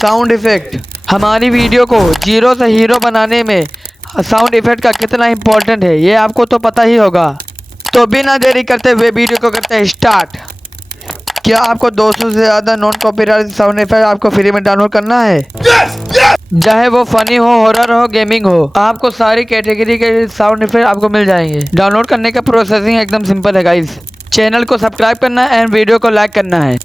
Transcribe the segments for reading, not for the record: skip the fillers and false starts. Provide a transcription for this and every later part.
Sound effect. हमारी वीडियो को जीरो से हीरो बनाने में साउंड इफेक्ट का कितना इम्पोर्टेंट है ये आपको तो पता ही होगा। तो बिना देरी करते हुए वीडियो को करते हैं स्टार्ट। क्या आपको 200 से ज़्यादा नॉन कॉपीराइट साउंड इफेक्ट आपको फ्री में डाउनलोड करना है? चाहे वो फनी हो, हॉरर हो, गेमिंग हो, आपको सारी कैटेगरी के साउंड इफेक्ट आपको मिल जाएंगे। डाउनलोड करने का प्रोसेसिंग एकदम सिंपल है गाइस। चैनल को सब्सक्राइब करना है एंड वीडियो को लाइक करना है।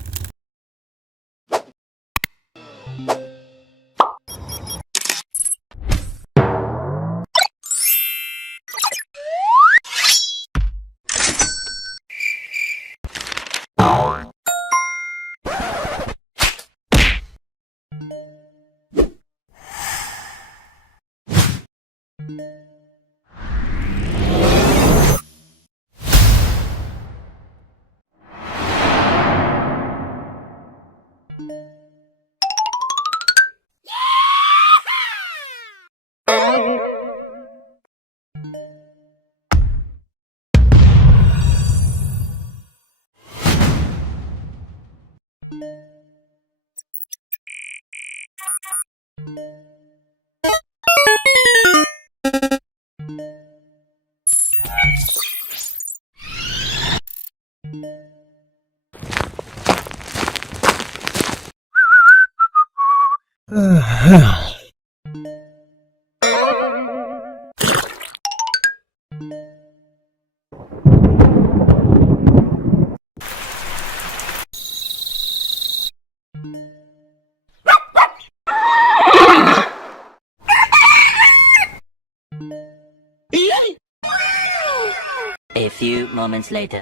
A few moments later.